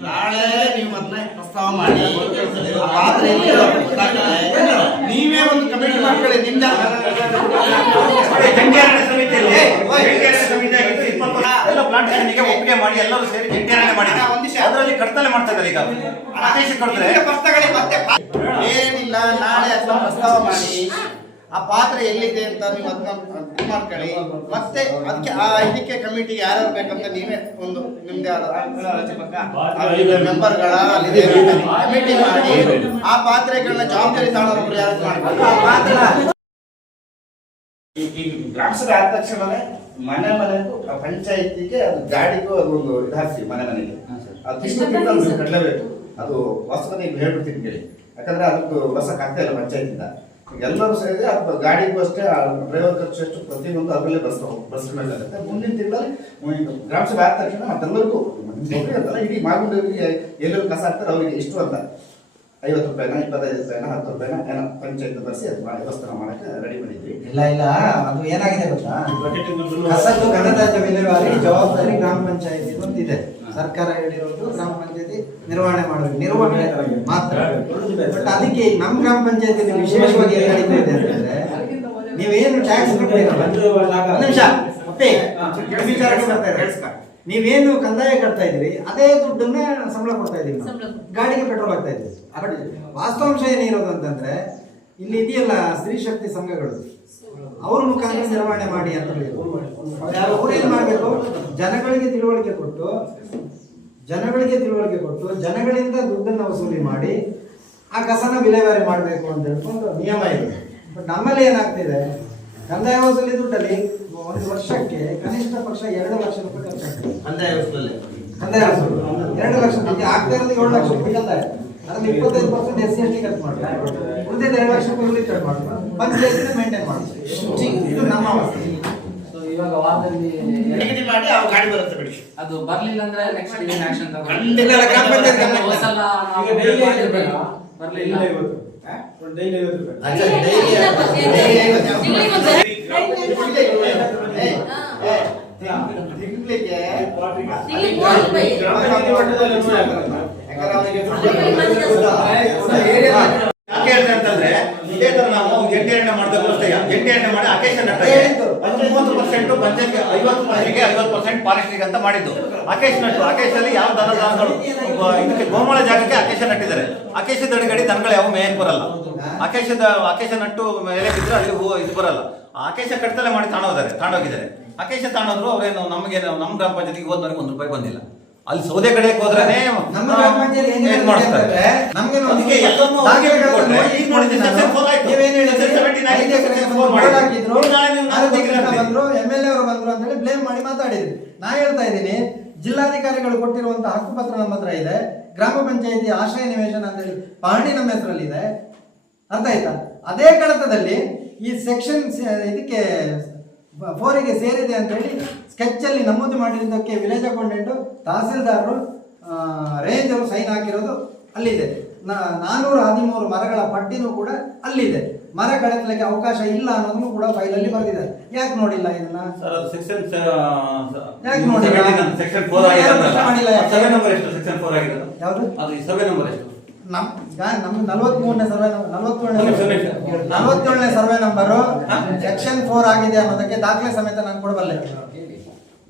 ನಾಳೆ ನೀವು ಮೊದಲೇ ಪ್ರಸ್ತಾವ ಮಾಡಿ ಆ ಪಾತ್ರೆ ಎಲ್ಲಿ ಗೊತ್ತಾಗ್ತದೆ. ನೀವೇ ಒಂದು ಕಮಿಟಿ ಮಾಡ್ಕೊಳ್ಳಿ ನಿಮ್ದ ನೋಡಿ, ಜಂಟಿ ಅರಣ್ಯ ಸಮಿತಿಯಲ್ಲಿ ಜಂಟಿ ಅರಣ್ಯ ಸಮಿತಿ ಆಗಿತ್ತು ಇಪ್ಪತ್ತು ಎಲ್ಲ ಪ್ಲಾಂಟೇಶನ್ಗೆ ಒಪ್ಪಿಗೆ ಮಾಡಿ ಎಲ್ಲರೂ ಸೇರಿ ಜಂಟಿಯಾಗಿ ಮಾಡಿ. ಮಾಡಿದ್ರು ಅದರಲ್ಲಿ ಕಡ್ತಲೆ ಮಾಡ್ತಾ ಇದ್ದಾರೆ ಈಗ ಆದೇಶ ಕೊಡ್ತಾರೆ ಪುಸ್ತಕಗಳಿಗೆ ಮತ್ತೆ ಏನಿಲ್ಲ ನಾಳೆ ಅದನ್ನ ಪ್ರಸ್ತಾವ ಮಾಡಿ. ಆ ಪಾತ್ರೆ ಎಲ್ಲಿದೆ ಅಂತ ನೀವು ಅದನ್ನ ಇದು ಮಾಡ್ಕೊಳ್ಳಿ ಮತ್ತೆ ಅದಕ್ಕೆ ಆ ಇದಕ್ಕೆ ಕಮಿಟಿ ಯಾರ್ಯಾರು ಬೇಕಂತ ನೀವೇ ಒಂದು ನಿಮ್ದೇ ಆದ ಮೆಂಬರ್ಗಳ ಕಮಿಟಿ ಮಾಡಿ. ಆ ಪಾತ್ರೆಗಳನ್ನ ಜವಾಬ್ದಾರಿ ತಗೊಳ್ಳೋರು ಯಾರು ಮಾಡ್ಕೊಳ್ಳಿ ಪಾತ್ರ ಗ್ರಾಮ ಸಭೆ ಆದ ತಕ್ಷಣನೇ ಮನೆ ಮನೆಗೂ ಆ ಪಂಚಾಯತಿಗೆ ಅದು ಗಾಡಿಗೂ ಅದೊಂದು ಇದು ಮನೆ ಮನೆಗೆ. ಅದು ಇಷ್ಟು ತಿಂಗಳು ನೀವು ಕಟ್ಟಲೇಬೇಕು. ಅದು ವಾಸ್ತವ ನೀವು ಹೇಳ್ಬಿಡ್ತೀನಿ ಕೇಳಿ. ಯಾಕಂದ್ರೆ ಅದಕ್ಕೆ ಬಸಕ್ ಆಗ್ತಾ ಇಲ್ಲ ಪಂಚಾಯತಿಂದ ಎಲ್ಲರೂ ಸೇರಿ ಅದು ಗಾಡಿಗೂ ಅಷ್ಟೇ ಡ್ರೈವರ್ ಖರ್ಚು ಎಷ್ಟು ಪ್ರತಿಯೊಂದು ಅದರಲ್ಲೇ ಬಸ್ ಬಸ್ ಮೇಲೆ ಮುಂದಿನ ತಿಂಗಳಲ್ಲಿ ಗ್ರಾಮಸಭೆ ಗ್ರಾಮ ಸಭೆ ಆದ ತಕ್ಷಣ ಮತ್ತೆಲ್ಲರಿಗೂ ಇಡೀ ಮಾಗುಂಡವರಿಗೆ ಎಲ್ಲರೂ ಕಸ ಹಾಕ್ತಾರೆ ಅವರಿಗೆ ಇಷ್ಟು ಅಂತ. ಐವತ್ತು ರೂಪಾಯಿನ ಇಪ್ಪತ್ತೈದು ರೂಪಾಯಿನ ಹತ್ತು ರೂಪಾಯಿನ ಏನೋ ಪಂಚಾಯತ್ ಬರ್ಸಿ ಅದು ಮಾಡಿ ವ್ಯವಸ್ಥೆ ಮಾಡಕ್ಕೆ ರೆಡಿ ಮಾಡಿದ್ವಿ. ಇಲ್ಲ ಇಲ್ಲ ಅದು ಏನಾಗಿದೆ ಗೊತ್ತಾ? ಕಸದ್ದು ವಿಲೇವಾರಿ ಜವಾಬ್ದಾರಿ ಗ್ರಾಮ ಪಂಚಾಯತಿ ಒಂದು ಇದೆ ಸರ್ಕಾರ ಹೇಳಿರೋದು ಗ್ರಾಮ ಪಂಚಾಯತಿ ನಿರ್ವಹಣೆ ಮಾಡಬೇಕು ನಿರ್ವಹಣೆ ಮಾತ್ರ. ಬಟ್ ಅದಕ್ಕೆ ನಮ್ಮ ಗ್ರಾಮ ಪಂಚಾಯತಿ ವಿಶೇಷವಾಗಿ ಏನ್ ನಡೀತಾ ಇದೆ ಅಂತಂದ್ರೆ ನೀವೇನು ಟ್ಯಾಕ್ಸ್ ಒಂದು ನಿಮಿಷ. ಮತ್ತೆ ವಿಚಾರಕ್ಕೆ ಬರ್ತಾ ಇರೋದು. ನೀವೇನು ಕಂದಾಯ ಕಟ್ತಾ ಇದ್ರಿ ಅದೇ ದುಡ್ಡನ್ನ ಸಂಬಳ ಕೊಡ್ತಾ ಇದ್ದೀವಿ. ಗಾಡಿಗೆ ಪೆಟ್ರೋಲ್ ಆಗ್ತಾ ಇದ್ದೀವಿ ಬಟ್ ವಾಸ್ತವಾಂಶ ಏನಿರೋದು ಅಂತಂದ್ರೆ ಇಲ್ಲಿ ಇದೆಯಲ್ಲ ಸ್ತ್ರೀ ಶಕ್ತಿ ಸಂಘಗಳು. ಅವ್ರ ಮುಖಾಂತರ ನಿರ್ವಹಣೆ ಮಾಡಿ ಅಂತ ಅವ್ರು ಏನ್ ಮಾಡ್ಬೇಕು? ಜನಗಳಿಗೆ ತಿಳುವಳಿಕೆ ಕೊಟ್ಟು ಜನಗಳಿಗೆ ತಿಳುವಳಿಕೆ ಕೊಟ್ಟು ಜನಗಳಿಂದ ದುಡ್ಡನ್ನು ವಸೂಲಿ ಮಾಡಿ ಆ ಕಸನ ವಿಲೇವಾರಿ ಮಾಡಬೇಕು ಅಂತ ಹೇಳ್ಕೊಂಡು ನಿಯಮ ಇದೆ. ಬಟ್ ನಮ್ಮಲ್ಲಿ ಏನಾಗ್ತಿದೆ? ಕಂದಾಯ ವಸೂಲಿ ದುಡ್ಡಲ್ಲಿ ಒಂದು ವರ್ಷಕ್ಕೆ ಕನಿಷ್ಠ ಪಕ್ಷ ಎರಡು ಲಕ್ಷ ರೂಪಾಯಿ ಖರ್ಚಾಗ್ತದೆ ಕಂದಾಯ ವ್ಯವಸ್ಥೆಯಲ್ಲಿ ಕಂದಾಯ ವಸೂಲಿ ಎರಡು ಲಕ್ಷ ರೂಪಾಯಿ. ಆಗ್ತಾ ಇರೋದು ಏಳು ಲಕ್ಷ ರೂಪಾಯಿ ಕಂದಾಯ ಅದ್ರಲ್ಲಿ ಇಪ್ಪತ್ತೈದು percent S C S T ಖರ್ಚು ಮಾಡ್ತಾರೆ ಉಳಿದಿದ್ದ ಎರಡು ಲಕ್ಷ ರೂಪಾಯಿ ಉಳಿದ ಖರ್ಚು ಮಾಡ್ತಾರೆ ಪಂಚಾಯತ್ ಮೇಂಟೈನ್ ಮಾಡ್ತಾರೆ ಇದು ನಮ್ಮ ಅವಸ್ಥೆ. ಸೊ ಇವಾಗ ವಾರದಲ್ಲಿ ನಿಗದಿ ಮಾಡಿ ಆ ಗಾಡಿ ಬರುತ್ತೆ ಬಿಡಿ. ಅದು ಬರಲಿಲ್ಲ ಅಂದ್ರೆ ನೆಕ್ಸ್ಟ್ ಏನ್ ಆಕ್ಷನ್ ಈಗ. ಬರ್ಲಿಲ್ಲ. ಡೈಲಿ ಐವತ್ತು. ರೂಪಾಯಿ. ಡೈಲಿ ಡೈಲಿ ಐವತ್ತು ಯಾವ- ತಿಂಗಳಿಗೆ ಒಂದ್ಸರಿ. ತಿಂಗ್ಳಿಗೆ ಏ, ಏ, ತಿಂಗ್ಳಿಗೆ ತಿಂಗಳಿಗೆ ಮೂವತ್ತು ರೂಪಾಯಿ. ಗ್ರಾಮ ಪಂಚಾಯತಿ ಮಟ್ಟದಲ್ಲಿ ಅನುಭವ ಆಗ್ತದೆ. ಯಾಕಂದ್ರೆ ಅವರಿಗೆ ಯಾಕೆ ಹೇಳ್ದೆ ಅಂತಂದ್ರೆ ಇದೇ ತರ ನಾವು ಗೆಡ್ಡೆ ಎಣ್ಣೆ ಮಾಡ್ತಾ ಅಷ್ಟೇ. ಜಂಟಿ ಅರಣ್ಯ ಮಾಡಿ ಅಕೇಶ ಮೂವತ್ತು ಪರ್ಸೆಂಟ್ ಪಂಚಾಯತ್ಗೆ ಐವತ್ತು ಪರ್ಸೆಂಟ್ಗೆ ಐವತ್ತು ಪರ್ಸೆಂಟ್ ಫಾರೆಸ್ಟ್ರಿಗೆ ಅಂತ ಮಾಡಿದ್ದು. ಅಕೇಶ ನಟ್ಟು ಯಾವ ದನಗಳು ಇದಕ್ಕೆ ಗೋಮಾಳ ಜಾಗಕ್ಕೆ ಅಕೇಶ ನಟ್ಟಿದ್ದಾರೆ ಅಕೇಶದ ಅಡಿಗಡಿ ದನಗಳು ಯಾವ ಮೇಯಕ್ ಬರಲ್ಲ. ಅಕೇಶದ ಅಕೇಶ ನಟ್ಟು ಮೇಲೆ ಬಿದ್ರೆ ಅಲ್ಲಿ ಹೂ ಇದು ಬರಲ್ಲ. ಆಕೇಶ ಅಕೇಶ ಕಟ್ತಲೆ ಮಾಡಿ ತಾಣೋದಾರೆ ತಾಣೋಗಿದ್ದಾರೆ. ಅಕೇಶ ತಾಣದ್ರು ಅವ್ರೇನು ನಮಗೆ ನಮ್ಮ ಗ್ರಾಮ ಪಂಚಾಯತಿಗೆ ಹೋದ್ವರೆಗೆ ಒಂದು ರೂಪಾಯಿ ಬಂದಿಲ್ಲ. ಅಲ್ಲಿ ಸೌದೆ ಕಡೆ ಹೋದ್ರೆ ನಮ್ಮ ಗ್ರಾಮ ಪಂಚಾಯತ್ ಹೆಂಗಿದೆ ಏನ್ ಮಾಡಿಸ್ತಾರೆ ಅಂತಂದ್ರೆ, ನಮ್ಗೇನು ಅದಕ್ಕೆ ಎಲ್ಲವನ್ನೂ ದಾಖಲೆಗಳನ್ನ ಕೊಟ್ರೆ, ನೋಡಿ ಈಗ ನೋಡಿ section four ಆಯ್ತು. ನೀವೇನ್ ಹೇಳಿದ್ರಿ? section 79 ಐದು ಎಕರೆ section ಬಂದ್ರು, four ಬೋರ್ಡ್ ಮಾಡಿದ್ರು. ಹಾಕಿದ್ರು, ಈಗ ನಾಳೆ ನೀವು ನಾಲ್ಕು ನಾಲ್ಕು ಜನ ಎಕರೆ ಬಂದ್ರು ಎಂ ಎಲ್ ಎ ಅವರು ಬಂದ್ರು ಅಂತ ಹೇಳಿ ಬ್ಲೇಮ್ ಮಾಡಿ ಮಾತಾಡಿದ್ರಿ. ನಾ ಹೇಳ್ತಾ ಇದ್ದೀನಿ ಜಿಲ್ಲಾಧಿಕಾರಿಗಳು ಕೊಟ್ಟಿರುವಂತಹ ಹಕ್ಕುಪತ್ರ ನಮ್ಮ ಹತ್ರ ಇದೆ. ಗ್ರಾಮ ಪಂಚಾಯತಿ ಆಶ್ರಯ ನಿವೇಶನ ಅಂತ ಹೇಳಿ ಪಹಣಿ ನಮ್ಮ ಹೆಸರಲ್ಲಿದೆ ಅರ್ಥ ಆಯ್ತಾ? ಅದೇ ಕಡತದಲ್ಲಿ ಈ ಸೆಕ್ಷನ್ ಇದಕ್ಕೆ ಫೋರಿಗೆ ಸೇರಿದೆ ಅಂತ ಹೇಳಿ ಸ್ಕೆಚ್ ಅಲ್ಲಿ ನಮೂದು ಮಾಡಿರೋದಕ್ಕೆ ವಿಲೇಜ್ ಅಕೌಂಟೆಂಟ್ ತಹಸೀಲ್ದಾರರು ರೇಂಜರು ಸೈನ್ ಹಾಕಿರೋದು ಅಲ್ಲಿದೆ. ನಾ- ನಾನೂರ ಹದಿಮೂರು ಮರಗಳ ಪಟ್ಟಿನೂ ಕೂಡ ಅಲ್ಲಿದೆ. ಮರ ಕಡತಲಿಕ್ಕೆ ಅವಕಾಶ ಇಲ್ಲ ಅನ್ನೋದನ್ನು ಕೂಡ ಫೈಲಲ್ಲಿ ಬರೆದಿದ್ದಾರೆ. ಯಾಕೆ ನೋಡಿಲ್ಲ ಇದನ್ನ? ಸರ್ ಅದು ಸೆಕ್ಷನ್ ಯಾಕೆ ನೋಡಿಲ್ಲ? ಯಾವುದು? ಅದು ಸೆವೆನ್ ನಂಬರ್ ಎಷ್ಟು? ನಮ್ ಈಗ ನಮ್ದು ನಲ್ವತ್ಮೂರನೇ ಸರ್ವೆ ನಲ್ವತ್ತೇಳನೇ ನಲವತ್ತೇಳನೇ ಸರ್ವೆ ನಂಬರು ಸೆಕ್ಷನ್ ಫೋರ್ ಆಗಿದೆ ಅನ್ನೋದಕ್ಕೆ ದಾಖಲೆ ಸಮೇತ ನಾನು ಕೊಡಬಲ್ಲೆ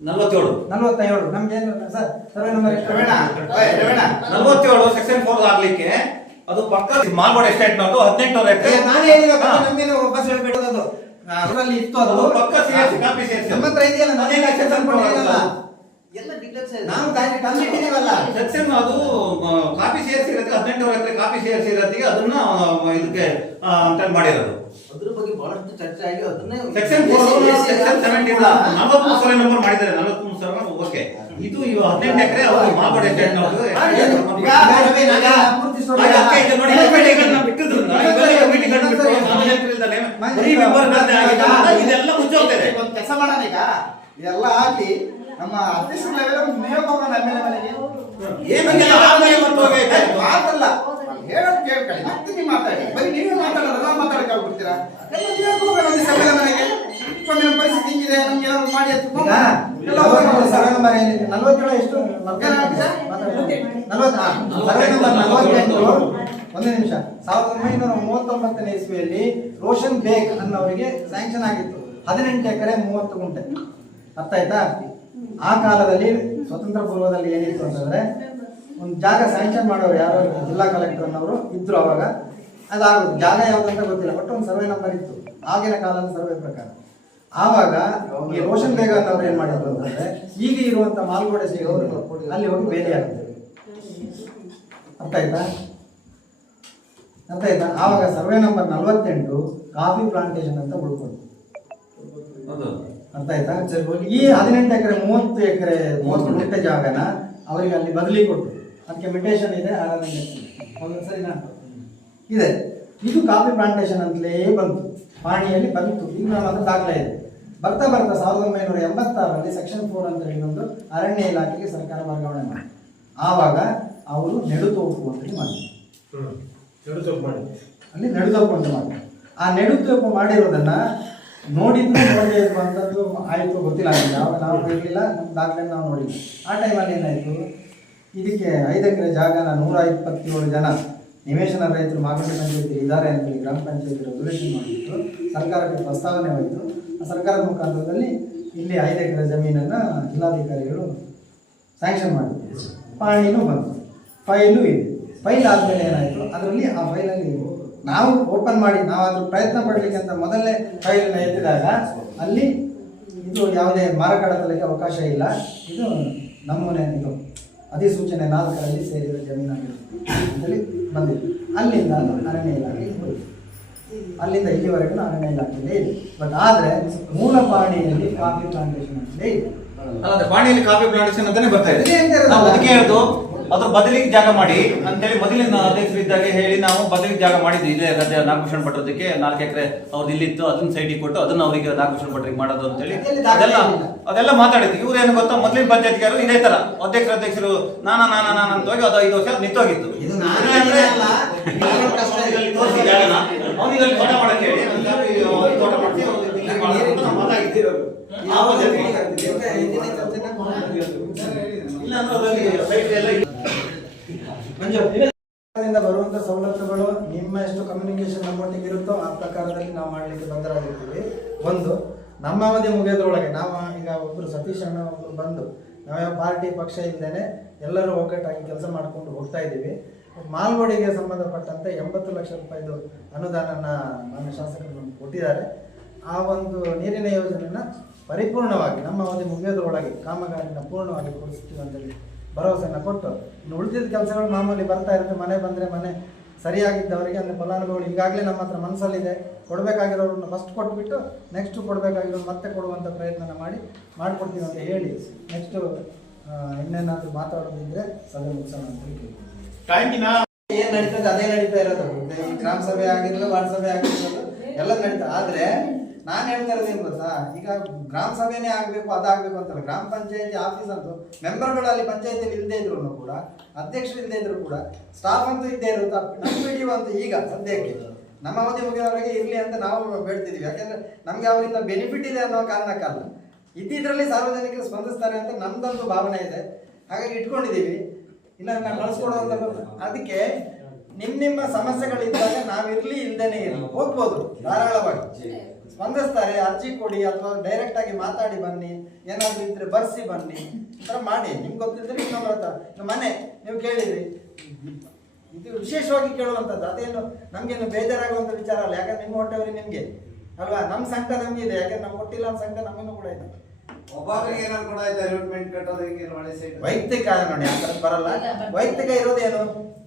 ನಲ್ವತ್ತೇಳು. ನಲವತ್ತೇಳು. ನಮ್ಗೇನು ಸರ್ ಸರ್ವೆ ನಂಬರ್ ನಲ್ವತ್ತೇಳು ಸೆಕ್ಷನ್ ಫೋರ್ ಆಗ್ಲಿಕ್ಕೆ ಅದು ಪಕ್ಕ ಮಾಲ್ಗೋಡ್ ಎಸ್ಟೇಟ್ ನವರು ಹದಿನೆಂಟು ಎಕರೆ ನಾನು ಕಥೆ ನಮ್ಗೇನು ವಾಪಸ್ ಹೇಳ್ಬಿಟ್ಟು ಅದು. ಅದರಲ್ಲಿ ಇತ್ತು ಅದು. ಪಕ್ಕ ಸೇರಿಸಿ ಕಾಪಿ ಸೇರಿಸಿ ನಮ್ಮ ಹತ್ರ ಇದೆಯಲ್ಲ ನನಗೆ ಅದೇ access section four ಕೊಟ್ಟಿದ್ದೀನಲ್ಲ. ಆಗುತ್ತಲ್ಲ. ಎಲ್ಲ ಡೀಟೇಲ್ಸ್ ನಾವು ತಾಯಿ ಸೆಕ್ಷನ್ ಅದು ಕಾಪಿ ಕಾಪಿ ಸೇರಿಸಿರತ್ತೆ ಹದಿನೆಂಟು ಎಕರೆ ಕಾಪಿ ಸೇರಿಸಿರತ್ತಿಗೆ ಅದನ್ನ ಇದಕ್ಕೆ ಅಂತ ಮಾಡಿರೋದು. ಅದ್ರ ಬಗ್ಗೆ ಬಹಳಷ್ಟು ಚರ್ಚೆ ಆಗಿ ಅದನ್ನ ಸೆಕ್ಷನ್ ಸೆಕ್ಷನ್ ಸೆವೆಂಟೀನ್ ನಲವತ್ಮೂರು ಸಾವಿರ ನಂಬರ್ ಮಾಡಿದ್ದಾರೆ ನಲವತ್ಮೂರು ಸಾವಿರ ಓಕೆ ಇದು ಇವು ಹದಿನೆಂಟು ಎಕರೆ ಅವರು ಅಕ್ಕ ಈಗ ನೋಡಿ, ಇದೆಲ್ಲ ಮುಚ್ಚೋಗ್ತದೆ ಕೆಲಸ ಮಾಡೋಣ ಈಗ. ಇದೆಲ್ಲ ಹಾಕಿ ನಮ್ಮ ಅಧ್ಯಕ್ಷರ ಲೆವೆಲ್ ನೇಮಕ ಹೋಗೋಣ ಎಂ ಎಲ್ ಮನೆಗೆ. ಏನಕ್ಕೆ ಆಮೇಲೆ ಮತ್ತೆ ಹೋಗೈತೆ? ಮಾತಲ್ಲ. ಹೇಳೋದು ಕೇಳ್ಕೊಳ್ಳಿ. ಮತ್ತೆ ನೀವು ಮಾತಾಡಿ. ಬರೀ ನೀವೇ ಮಾತಾಡೋದು ನಾವು ಮಾತಾಡಕ್ಕೆ ಆಗ್ಬಿಡ್ತೀರಾ? ಎಲ್ಲ ನೀವೇ ಹೋಗೋಣ ಒಂದು ಸಭೆ ಮನೆಗೆ. ಸ್ವಾಮಿ ನಮ್ಮ ಪರಿಸ್ಥಿತಿ ಹಿಂಗಿದೆ ನಮ್ಗೆ ಏನಾದ್ರು ಮಾಡಿ ಅಂತ ಎಲ್ಲ ಹೋಗೋಣ. ನಲವತ್ತೇಳು ಎಷ್ಟು? ಒಂದು ನಿಮಿಷ. ಸಾವಿರದ ಒಂಬೈನೂರ ಮೂವತ್ತೊಂಬತ್ತನೇ ಇಸ್ವಿಯಲ್ಲಿ ರೋಷನ್ ಬೇಗ್ ಅನ್ನೋರಿಗೆ ಸ್ಯಾಂಕ್ಷನ್ ಆಗಿತ್ತು. ಹದಿನೆಂಟು ಎಕರೆ ಮೂವತ್ತು ಗುಂಟೆ. ಅರ್ಥ ಆಯ್ತಾ? ಆ ಕಾಲದಲ್ಲಿ ಸ್ವತಂತ್ರ ಪೂರ್ವದಲ್ಲಿ ಏನಿತ್ತು ಅಂತಂದ್ರೆ ಒಂದು ಜಾಗ ಸ್ಯಾಂಕ್ಷನ್ ಮಾಡೋರು ಯಾರೋ ಜಿಲ್ಲಾ ಕಲೆಕ್ಟರ್ ಅನ್ನೋರು ಇದ್ರು ಅವಾಗ. ಅದಾಗೋದು. ಜಾಗ ಯಾವ್ದಂತ ಗೊತ್ತಿಲ್ಲ ಬಟ್ ಒಂದು ಸರ್ವೆ ನಂಬರ್ ಇತ್ತು. ಆಗಿನ ಕಾಲದ ಸರ್ವೆ ಪ್ರಕಾರ. ಆವಾಗ ಈ ರೋಷನ್ ಬೇಗ ಅವ್ರು ಏನ್ ಮಾಡಿದ್ರು ಅಂತಂದ್ರೆ, ಈಗ ಇರುವಂತ ಮಾಲ್ಗೋಡೆ ಸಿಗೋರು ಅಲ್ಲಿ ಹೋಗಿ ಬೇಲಿ ಆಗ್ತದೆ ಅರ್ಥ ಆಯ್ತಾ? ಅರ್ಥ ಆಯ್ತಾ? ಆವಾಗ ಸರ್ವೆ ನಂಬರ್ ನಲ್ವತ್ತೆಂಟು ಕಾಫಿ ಪ್ಲಾಂಟೇಶನ್ ಅಂತ ಉಳ್ಕೊಂಡು. ಅರ್ಥ ಆಯ್ತಾ? ಈ ಹದಿನೆಂಟು ಎಕರೆ ಮೂವತ್ತು ಎಕರೆ ಮೂವತ್ತು ಗುಂಟೆ ಜಾಗನ ಅವರಿಗೆ ಅಲ್ಲಿ ಬದಲಿ ಕೊಟ್ಟು ಅದಕ್ಕೆ ಮಿಟೇಷನ್ ಇದೆ ಸರಿನಾ ಇದೆ. ಇದು ಕಾಫಿ ಪ್ಲಾಂಟೇಶನ್ ಅಂತಲೇ ಬಂತು. ಪಾಣಿಯಲ್ಲಿ ಬಂತು. ಇನ್ನು ನಮ್ಮ ಹತ್ರ ದಾಖಲೆ ಇದೆ. ಬರ್ತಾ ಬರ್ತಾ ಸಾವಿರದ ಒಂಬೈನೂರ ಎಂಬತ್ತಾರರಲ್ಲಿ ಸೆಕ್ಷನ್ ಫೋರ್ ಅಂತ ಹೇಳಿ ಒಂದು ಅರಣ್ಯ ಇಲಾಖೆಗೆ ಸರ್ಕಾರ ವರ್ಗಾವಣೆ ಮಾಡಿ ಆವಾಗ ಅವರು ನೆಡುತೋಪು ಎರಡು ತಪ್ಪು ಮಾಡಿ ಅಲ್ಲಿ ನೆಡುತೋಪು ಅಂತ ಮಾಡಿ ಆ ನೆಡುತೋಪು ಮಾಡಿರೋದನ್ನ ನೋಡಿದ್ರು ನೋಡದೆ ಬಂದದ್ದು ಆಯಿತು, ಗೊತ್ತಿಲ್ಲ. ಯಾವ ನಾವು ಇರಲಿಲ್ಲ ನಮ್ಮ ದಾಖಲೆ ನಾವು ನೋಡಿಲ್ಲ ಆ ಟೈಮಲ್ಲಿ ಏನಾಯಿತು? ಇದಕ್ಕೆ ಐದು ಎಕರೆ ಜಾಗನ ನೂರ ಇಪ್ಪತ್ತೇಳು ಜನ ನಿವೇಶನ ರೈತರು, ಮಾಗಡಿ ಪಂಚಾಯತಿ ಇದ್ದಾರೆ ಅಂತೇಳಿ ಗ್ರಾಮ ಪಂಚಾಯತಿ ರೆಗ್ಯುಲೇಷನ್ ಮಾಡಿತ್ತು ಸರ್ಕಾರಕ್ಕೆ ಪ್ರಸ್ತಾವನೆ ಹೋಯಿತು. ಆ ಸರ್ಕಾರದ ಮುಖಾಂತರದಲ್ಲಿ ಇಲ್ಲಿ ಐದು ಎಕರೆ ಜಮೀನನ್ನು ಜಿಲ್ಲಾಧಿಕಾರಿಗಳು ಸ್ಯಾಂಕ್ಷನ್ ಮಾಡಿದ್ರು. ಪಾಣಿನೂ ಬಂತು. ಫೈಲು ಇದೆ. ಫೈಲ್ ಆದಮೇಲೆ ಏನಾಯಿತು? ಅದರಲ್ಲಿ ಆ ಫೈಲಲ್ಲಿ ನಾವು ಓಪನ್ ಮಾಡಿ ನಾವು ಅದ್ರ ಪ್ರಯತ್ನ ಪಡಲಿಕ್ಕೆ ಅಂತ ಮೊದಲನೇ ಫೈಲನ್ನು ಎತ್ತಿದಾಗ ಅಲ್ಲಿ ಇದು ಯಾವುದೇ ಮರ ಕಡತಲಿಕ್ಕೆ ಅವಕಾಶ ಇಲ್ಲ. ಇದು ನಮೂನೆ ಇದು ಅಧಿಸೂಚನೆ ನಾಲ್ಕರಲ್ಲಿ ಸೇರಿದ ಜಮೀನಾಗಿದೆ ಅಂತೇಳಿ ಬಂದಿದೆ. ಅಲ್ಲಿಂದ ಅರಣ್ಯ ಇಲಾಖೆಗೆ ಹೋಯಿತು ಅಲ್ಲಿಂದ ಇಲ್ಲಿವರೆಗೂ ಅರಣ್ಯ ಇಲಾಖೆಯಲ್ಲೇ ಇದೆ. ಬಟ್ ಆದರೆ ಮೂಲ ಪಾಣಿಯಲ್ಲಿ ಕಾಫಿ ಪ್ಲಾಂಟೇಶನ್ ಅಂತಲೇ ಇದೆ. ಅಲ್ಲ, ಪಾಣಿಯಲ್ಲಿ ಕಾಫಿ ಪ್ಲಾಂಟೇಶನ್ ಅಂತಾನೆ ಬರ್ತಾ ಇದೆ. ಅದಕ್ಕೆ ಹೇಳುದು ಅದ್ರ ಬದಲಿಗೆ ಜಾಗ ಮಾಡಿ ಅಂತೇಳಿ ಮೊದಲಿನ ಅಧ್ಯಕ್ಷರಿದ್ದಾಗ ಹೇಳಿ ನಾವು ಬದಲಿಗೆ ಜಾಗ ಮಾಡಿದ್ವಿ. ಇದೇ ಗದ್ದೆ ನಾಗಭೂಷಣ ಭಟ್ರದಕ್ಕೆ ನಾಲ್ಕು ಎಕರೆ ಅವ್ರದ್ದು ಇಲ್ಲಿತ್ತು ಅದನ್ನ ಸೈಡಿಗೆ ಕೊಟ್ಟು ಅದನ್ನ ಅವರಿಗೆ ನಾಗಭೂಷಣ ಭಟ್ರಿಗೆ ಮಾಡೋದು ಅಂತೇಳಿ ಅದೆಲ್ಲಿ ಅದೆಲ್ಲ ಇಲ್ಲ. ಅದೆಲ್ಲ ಮಾತಾಡಿದ್ವಿ. ಇವ್ರು ಏನು ಗೊತ್ತಾ? ಮೊದಲಿನ ಪಂಚಾಯತ್ಗಾರರು ಇದೇ ತರ. ಅಧ್ಯಕ್ಷರ ಅಧ್ಯಕ್ಷರು ನಾನಾ ನಾನಾ ನಾನು ಅಂತ ಹೋಗಿ ಅದು ಐದು ವರ್ಷ ನಿಂತೋಗಿತ್ತು. ಇದು ಅಂದ್ರೆ ಎಲ್ಲ. ಅವನಿಗೆ ತೋಟ ಮಾಡಕ್ಕೆ ಹೇಳಿ. ತೋಟ ಇಲ್ಲಿ. ಇಲ್ಲ ಅಂದ್ರೆ ಅದರಲ್ಲಿ ಸೈಡ್ ಎಲ್ಲ ಮಂಜು ಸರ್ಕಾರದಿಂದ ಬರುವಂತ ಸವಲತ್ತುಗಳು ನಿಮ್ಮ ಎಷ್ಟು ಕಮ್ಯುನಿಕೇಶನ್ ನಮ್ಮೊಟ್ಟಿಗೆ ಇರುತ್ತೋ ಆ ಪ್ರಕಾರದಲ್ಲಿ ನಾವು ಮಾಡ್ಲಿಕ್ಕೆ ಬಂದರಾಗಿರ್ತೀವಿ. ಒಂದು, ನಮ್ಮ ಅವಧಿ ಮುಗಿಯೋದ್ರೊಳಗೆ ನಾವು ಈಗ ಒಬ್ಬರು ಸತೀಶ್ ಅಣ್ಣ ಒಬ್ರು ಬಂದು, ನಾವ್ಯಾವ ಪಾರ್ಟಿ ಪಕ್ಷ ಇಲ್ಲದೇನೆ ಎಲ್ಲರೂ ಒಗ್ಗಟ್ಟಾಗಿ ಕೆಲಸ ಮಾಡಿಕೊಂಡು ಹೋಗ್ತಾ ಇದ್ದೀವಿ. ಮಾಲ್ಗೋಡಿಗೆ ಸಂಬಂಧಪಟ್ಟಂತೆ ಎಂಬತ್ತು ಲಕ್ಷ ರೂಪಾಯಿದು ಅನುದಾನನ ನಮ್ಮ ಶಾಸಕರು ಕೊಟ್ಟಿದ್ದಾರೆ. ಆ ಒಂದು ನೀರಿನ ಯೋಜನೆನ ಪರಿಪೂರ್ಣವಾಗಿ ನಮ್ಮ ಅವಧಿ ಮುಗಿಯೋದ್ರೊಳಗೆ ಕಾಮಗಾರಿನ ಪೂರ್ಣವಾಗಿ ಕೊಡಿಸ್ತೀವಿ ಅಂತೇಳಿ ಭರವಸೆನ ಕೊಟ್ಟು. ಇನ್ನು ಉಳಿದಿದ್ದ ಕೆಲಸಗಳು ಮಾಮೂಲಿ ಬರ್ತಾ ಇರುತ್ತೆ. ಮನೆ ಬಂದರೆ ಮನೆ ಸರಿಯಾಗಿದ್ದವರಿಗೆ ಅಂದರೆ ಫಲಾನುಭವಿಗಳು ಈಗಾಗಲೇ ನಮ್ಮ ಹತ್ರ ಮನಸ್ಸಲ್ಲಿದೆ. ಕೊಡಬೇಕಾಗಿರೋರನ್ನ ಫಸ್ಟ್ ಕೊಟ್ಬಿಟ್ಟು ನೆಕ್ಸ್ಟು ಕೊಡಬೇಕಾಗಿರೋ ಮತ್ತೆ ಕೊಡುವಂಥ ಪ್ರಯತ್ನ ಮಾಡಿ ಮಾಡಿಕೊಡ್ತೀವಿ ಅಂತ ಹೇಳಿ. ನೆಕ್ಸ್ಟು ಇನ್ನೇನಾದರೂ ಮಾತಾಡೋದಿದ್ರೆ ಸಭೆ ಮುಗಿಸೋಣ ಅಂತ ಕೇಳ್ತೀನಿ ಏನ್ ನಡೀತದೆ? ಅದೇ ನಡೀತಾ ಇರೋದು. ಈ ಗ್ರಾಮ ಸಭೆ ಆಗಿರಲಿಲ್ಲ ವಾರ್ಡ್ ಸಭೆ ಆಗಿರ್ಬೋದು ಎಲ್ಲ ನಡೀತಾ ಆದ್ರೆ ನಾನ್ ಹೇಳ್ತಾ ಇರೋದು ಏನ್ ಗೊತ್ತಾ? ಈಗ ಗ್ರಾಮ ಸಭೆನೇ ಆಗ್ಬೇಕು, ಅದಾಗ್ಬೇಕು ಅಂತಲ್ಲ. ಗ್ರಾಮ ಪಂಚಾಯತಿ ಆಫೀಸ್ ಅಂತೂ ಮೆಂಬರ್ಗಳು ಅಲ್ಲಿ ಪಂಚಾಯತಿಯಲ್ಲಿ ಇಲ್ಲದೆ ಇದ್ರು ಕೂಡ, ಅಧ್ಯಕ್ಷರು ಇಲ್ಲದೆ ಇದ್ರು ಕೂಡ ಸ್ಟಾಫ್ ಅಂತೂ ಇದ್ದೇ ಇರುತ್ತಾ? ನಮ್ಮ ಅಂತ ಈಗ ಸದ್ಯಕ್ಕೆ ನಮ್ಮ ಅವಧಿ ಮುಗಿಯೋವರೆಗೆ ಇರ್ಲಿ ಅಂತ ನಾವು ಬೇಡ್ತಿದ್ದೀವಿ ಯಾಕಂದ್ರೆ ನಮ್ಗೆ ಅವರಿಂದ ಬೆನಿಫಿಟ್ ಇದೆ ಅನ್ನೋ ಕಾರಣಕ್ಕಲ್ಲ. ಇದ್ದಿದ್ರಲ್ಲಿ ಸಾರ್ವಜನಿಕರು ಸ್ಪಂದಿಸ್ತಾರೆ ಅಂತ ನಮ್ದೊಂದು ಭಾವನೆ ಇದೆ. ಹಾಗಾಗಿ ಇಟ್ಕೊಂಡಿದೀವಿ. ಇಲ್ಲ ನಾನು ಕಳಿಸ್ಕೊಡುವಂತ ಅದಕ್ಕೆ ನಿಮ್ ನಿಮ್ಮ ಸಮಸ್ಯೆಗಳಿದ್ದಾಗ ನಾವಿರ್ಲಿ ಇಲ್ದೇನೆ ಇರಲಿ. ಹೋಗ್ಬೋದು, ಧಾರಾಳವಾಗಿ. ಸ್ಪಂದಿಸ್ತಾರೆ ಅರ್ಜಿ ಕೊಡಿ ಅಥವಾ ಡೈರೆಕ್ಟ್ ಆಗಿ ಮಾತಾಡಿ ಬನ್ನಿ ಏನಾದ್ರು ಇದ್ರೆ ಬರ್ಸಿ ಬನ್ನಿ ಈ ಥರ ಮಾಡಿ. ನಿಮ್ಗೆ ಗೊತ್ತಿದ್ರೆ ಇನ್ನೊಬ್ರ ಹತ್ರ ಮನೆ ನೀವು ಕೇಳಿರಿ ಇದು ವಿಶೇಷವಾಗಿ ಕೇಳುವಂಥದ್ದು ಅದೇನು ನಮ್ಗೇನು ಬೇಜಾರಾಗುವಂಥ ವಿಚಾರ ಅಲ್ಲ ಯಾಕಂದ್ರೆ ನಿಮ್ಮ ಹೊಟ್ಟೆವ್ರಿ ನಿಮ್ಗೆ ಅಲ್ವಾ? ನಮ್ಮ ಸಂಕಟ ನಮ್ಗೆ ಇದೆ ಯಾಕಂದ್ರೆ ನಾವು ಕೊಟ್ಟಿಲ್ಲ ಅಂತ ಸಂಕಟ ನಮಗೂ ಕೂಡ ಇದೆ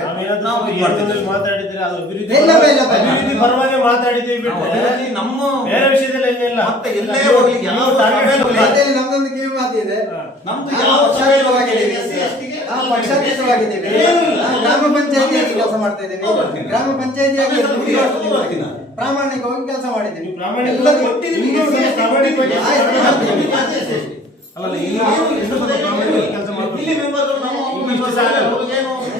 ಹಂದಿ ಅಲ್ಲ, ಇಲ್ಲ ಏನಿಲ್ಲ ಮಾತಾಡಿದ್ರೆ ಅದು ಇಲ್ಲ, ಇಲ್ಲ, ಇಲ್ಲ. ಮಾತಾಡಿದ್ದೀವಿ ನಮ್ಮ ಬೇರೆ ವಿಷಯದಲ್ಲಿ ಇಲ್ಲ, ಮತ್ತೆ ಎಲ್ಲೇ ಯಾವ ಯಾವ ಗ್ರಾಮ ಪಂಚಾಯತಿಯಾಗಿ ಕೆಲಸ ಮಾಡ್ತಾ ಇದ್ದೀವಿ. ಹೌದು. ಗ್ರಾಮ ಪಂಚಾಯತಿಯಾಗಿ. ಮಾಡ್ತಿದ್ದೀವಿ. ಪ್ರಾಮಾಣಿಕವಾಗಿ ಕೆಲಸ ಮಾಡಿದ್ದೀವಿ. ಪ್ರಾಮಾಣಿಕವಾಗಿ ಇಲ್ಲ, ಇಲ್ಲಿ. ಇಲ್ಲಿ ಅಲ್ಲ. ನಮ್ಮ